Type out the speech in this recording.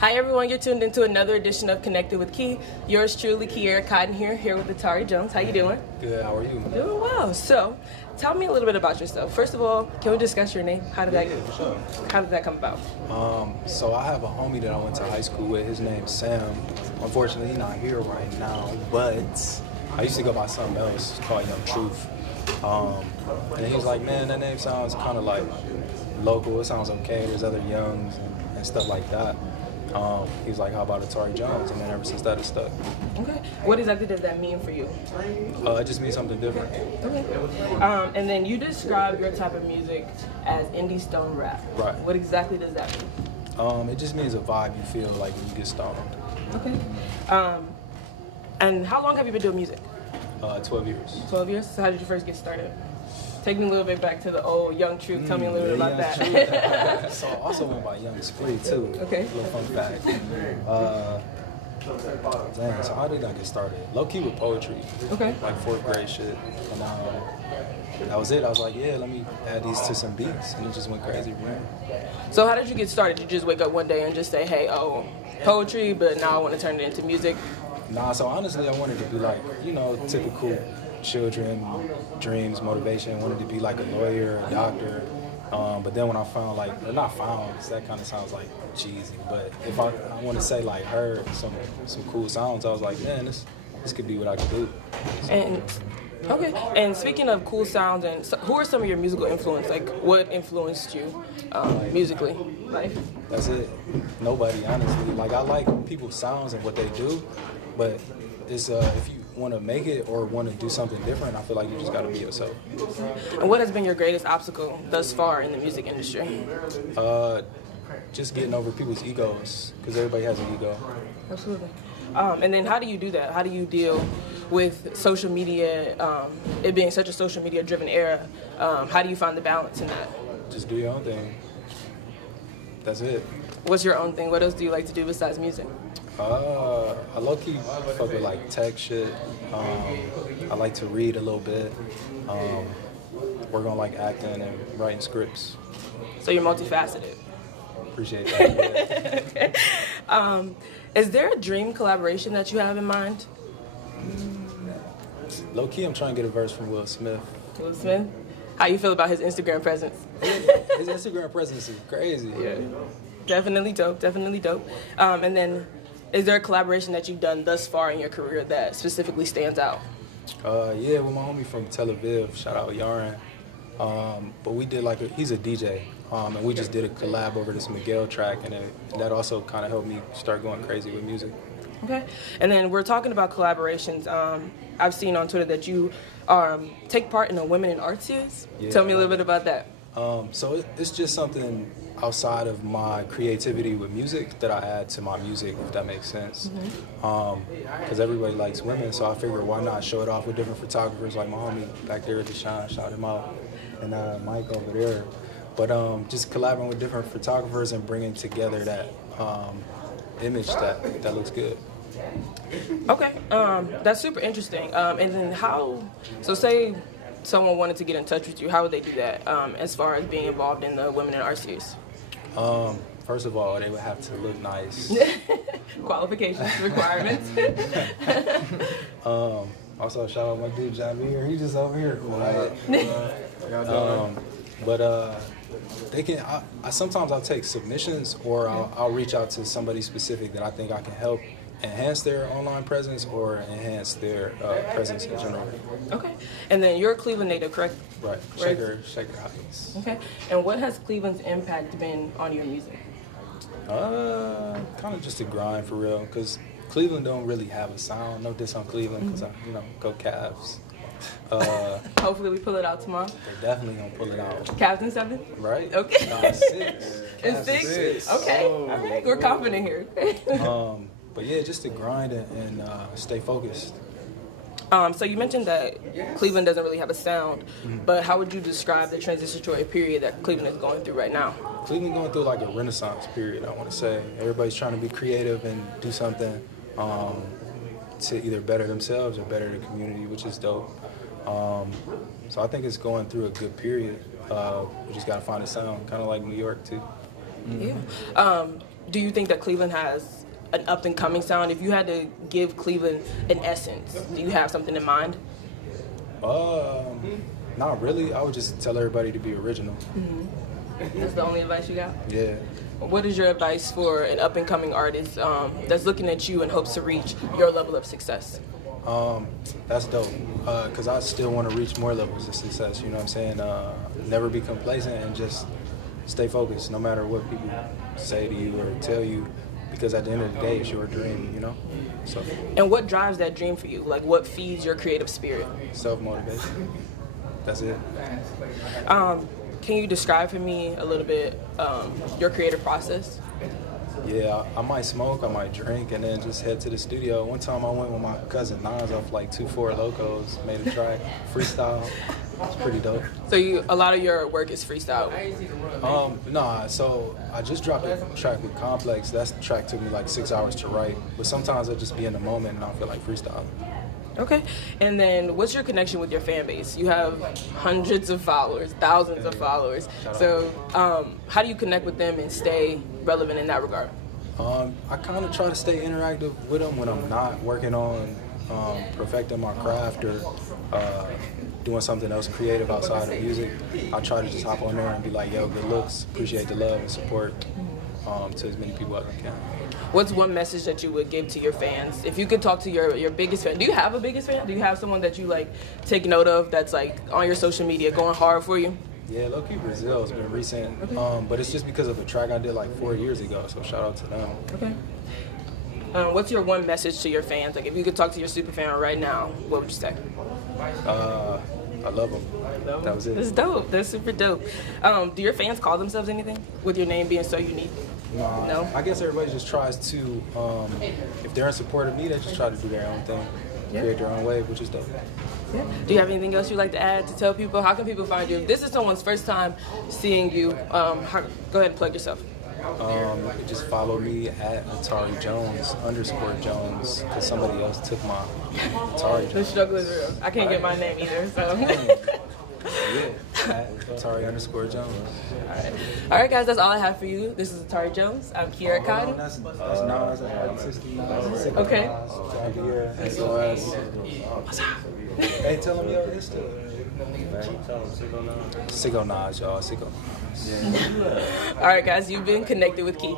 Hi everyone, you're tuned into another edition of Connected with Key. Yours truly, Kierra here with Atari Jones. How you doing? Good, how are you? Doing well. So, tell me a little bit about yourself. First of all, can we discuss your name? How did that come about? So I have a homie that I went to high school with. His name's Sam. Unfortunately, he's not here right now, but I used to go by something else called Young Truth. And he was like, man, that name sounds kind of like local. It sounds okay. There's other Youngs and stuff like that. He was like, how about Atari Jones? And then ever since that, it's stuck. Okay. What exactly does that mean for you? It just means something different. Okay. And then you describe your type of music as indie stone rap. Right. What exactly does that mean? It just means a vibe you feel like when you get stoned. Okay. And how long have you been doing music? 12 years. 12 years? So how did you first get started? Take me a little bit back to the old Young Truth. Tell me a little bit about that. So I also went by Young Spree too. Okay. A little fun fact. Dang, so how did I get started? Low key with poetry. Okay. Like 4th grade shit. And that was it. I was like, yeah, let me add these to some beats. And it just went crazy, man. So how did you get started? Did you just wake up one day and just say, hey, poetry, but now I want to turn it into music? Nah, so honestly, I wanted to be like, typical children, dreams, motivation. Wanted to be like a lawyer, a doctor. But then when I found because that kind of sounds like cheesy, but if I want to say like heard some cool sounds, I was like, man, this could be what I could do. So, And speaking of cool sounds, who are some of your musical influences? Like, what influenced you musically? That's it. Nobody, honestly. Like, I like people's sounds and what they do, but it's if you want to make it or want to do something different, I feel like you just got to be yourself. And what has been your greatest obstacle thus far in the music industry? Just getting over people's egos, because everybody has an ego. Absolutely. And then how do you do that? How do you deal with social media, it being such a social media driven era? How do you find the balance in that? Just do your own thing. That's it. What's your own thing? What else do you like to do besides music? I low-key fuck with like tech shit. I like to read a little bit. Work on like acting and writing scripts. So you're multifaceted. Appreciate that. Okay. Is there a dream collaboration that you have in mind? Low-key, I'm trying to get a verse from Will Smith. Will Smith? How you feel about his Instagram presence? His Instagram presence is crazy. Yeah. Definitely dope. And then, is there a collaboration that you've done thus far in your career that specifically stands out? Yeah, with my homie from Tel Aviv, shout out Yaron. But we did he's a DJ, and we just did a collab over this Miguel track, and that also kind of helped me start going crazy with music. Okay, and then we're talking about collaborations. I've seen on Twitter that you take part in a Women in Art series. Yeah, Tell me a little bit about that. So it's just something outside of my creativity with music that I add to my music, if that makes sense. Because everybody likes women, so I figured why not show it off with different photographers, like my homie back there at Deshaun, shout him out, and Mike over there. But just collaborating with different photographers and bringing together that image that looks good. Okay, that's super interesting. And then say someone wanted to get in touch with you, how would they do that as far as being involved in the Women in Art series? First of all, they would have to look nice. Qualifications, requirements. Also, shout out my dude Javier. He's just over here. They can. Sometimes I'll take submissions, or I'll reach out to somebody specific that I think I can help enhance their online presence or enhance their presence in general. Okay. And then you're a Cleveland native, correct? Right. Shaker Heights. Okay. And what has Cleveland's impact been on your music? Kind of just a grind for real, because Cleveland don't really have a sound. No diss on Cleveland, because go Cavs. Hopefully we pull it out tomorrow. They're definitely gonna pull it out. Cavs in 7? Right. Okay. No, 6. In 6? Okay. All right. We're confident here. But yeah, just to grind and stay focused. So you mentioned that Cleveland doesn't really have a sound, but how would you describe the transitory period that Cleveland is going through right now? Cleveland going through like a renaissance period, I want to say. Everybody's trying to be creative and do something to either better themselves or better the community, which is dope. So I think it's going through a good period. We just got to find a sound, kind of like New York too. Yeah. do you think that Cleveland has an up and coming sound? If you had to give Cleveland an essence, do you have something in mind? Not really. I would just tell everybody to be original. That's the only advice you got? Yeah. What is your advice for an up and coming artist that's looking at you and hopes to reach your level of success? That's dope. Because I still want to reach more levels of success. You know what I'm saying? Never be complacent and just stay focused, no matter what people say to you or tell you. Because at the end of the day, it's your dream, you know? So. And what drives that dream for you? Like, what feeds your creative spirit? Self-motivation. That's it. Can you describe for me a little bit your creative process? Yeah, I might smoke, I might drink, and then just head to the studio. One time I went with my cousin Nas off like 2 4 Locos, made a track, freestyle. It's pretty dope. So a lot of your work is freestyle? Nah, so I just dropped a track with Complex. That track took me like 6 hours to write, but sometimes I just be in the moment and I feel like freestyle. Okay, and then what's your connection with your fan base? You have hundreds of followers, thousands of followers. So how do you connect with them and stay relevant in that regard? I kind of try to stay interactive with them when I'm not working on perfecting my craft or doing something else creative outside of music. I try to just hop on there and be like, yo, good looks, appreciate the love and support to as many people as I can. What's one message that you would give to your fans? If you could talk to your biggest fan, do you have a biggest fan? Do you have someone that you like take note of that's like on your social media going hard for you? Yeah, low-key Brazil's been recent, but it's just because of a track I did like 4 years ago, so shout out to them. Okay. What's your one message to your fans? Like if you could talk to your super fan right now, what would you say? I love them. That was it. That's dope. That's super dope. Do your fans call themselves anything with your name being so unique? No? I guess everybody just tries to, if they're in support of me, they just try to do their own thing, create their own wave, which is dope. Yeah. Do you have anything else you'd like to add to tell people? How can people find you? If this is someone's first time seeing you, go ahead and plug yourself. Just follow me at Atari Jones _Jones because somebody else took my Atari Jones. The struggle is real. I can't get my name either, so. Yeah, at Atari _Jones. All right, guys, that's all I have for you. This is Atari Jones. I'm Kierra Cotton. That's Nas at 60. Okay. Hey, tell them your history. Sicko Nas, y'all. Sicko Nas. All right, guys, you've been connected with Key.